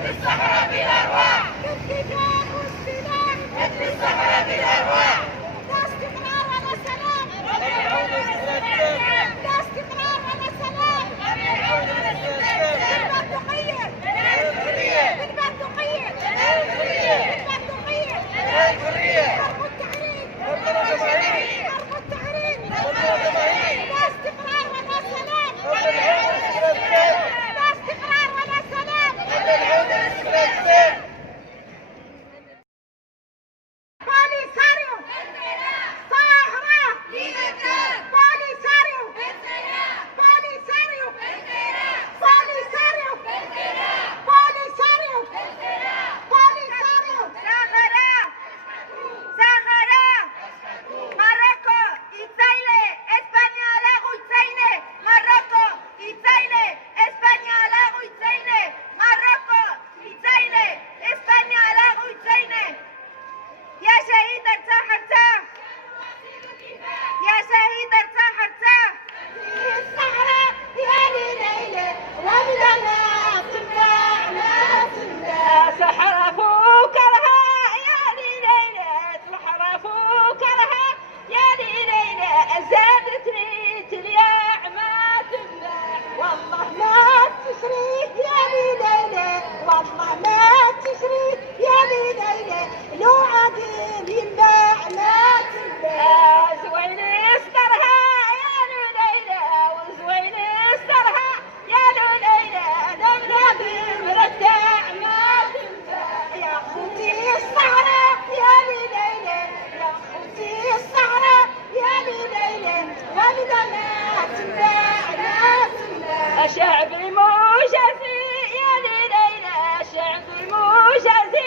مثل الصحراء بالأرواح، بالكتاب والسلاح مثل الصحراء بالأرواح، لا استقرار ولا سلام، لا استقرار ولا سلام، بالبندقية، بالبندقية، بالبندقية، حرب التحرير، حرب التحرير، لا استقرار ولا سلام، لا استقرار ولا سلام. Polisario! Sahara! Polisario! Polisario! Polisario! Polisario! Polisario! Sahara! Sahara! Maroko! Itzaile! Espainia lagu itzaile! Maroko! Itzaile! Espainia lagu itzaile! Maroko! Itzaile! Espainia lagu itzaile! يا شهيد ارتاح ارتاح، يا شهيد ارتاح ارتاح. في الصحراء يا ليلى وبدنا طلعنا صحراء فوق الهاء يا ليلى، صحراء فوق الهاء يا ليلى، زادتني تلياع ما تمنع، والله ما تشري يا ليلى، والله ما تشري يا ليلى، لو عقيل ينباع لا تنباع. زوين استرها يا ليلى، وزوين استرها يا ليلى، ليلى بمردع ما تنباع. يا اخوتي الصحراء يا ليلى، يا اخوتي الصحراء يا ليلى، ولدنا تنباع لا تنباع. شعبي موجزي يا ليلى، شعبي موجزي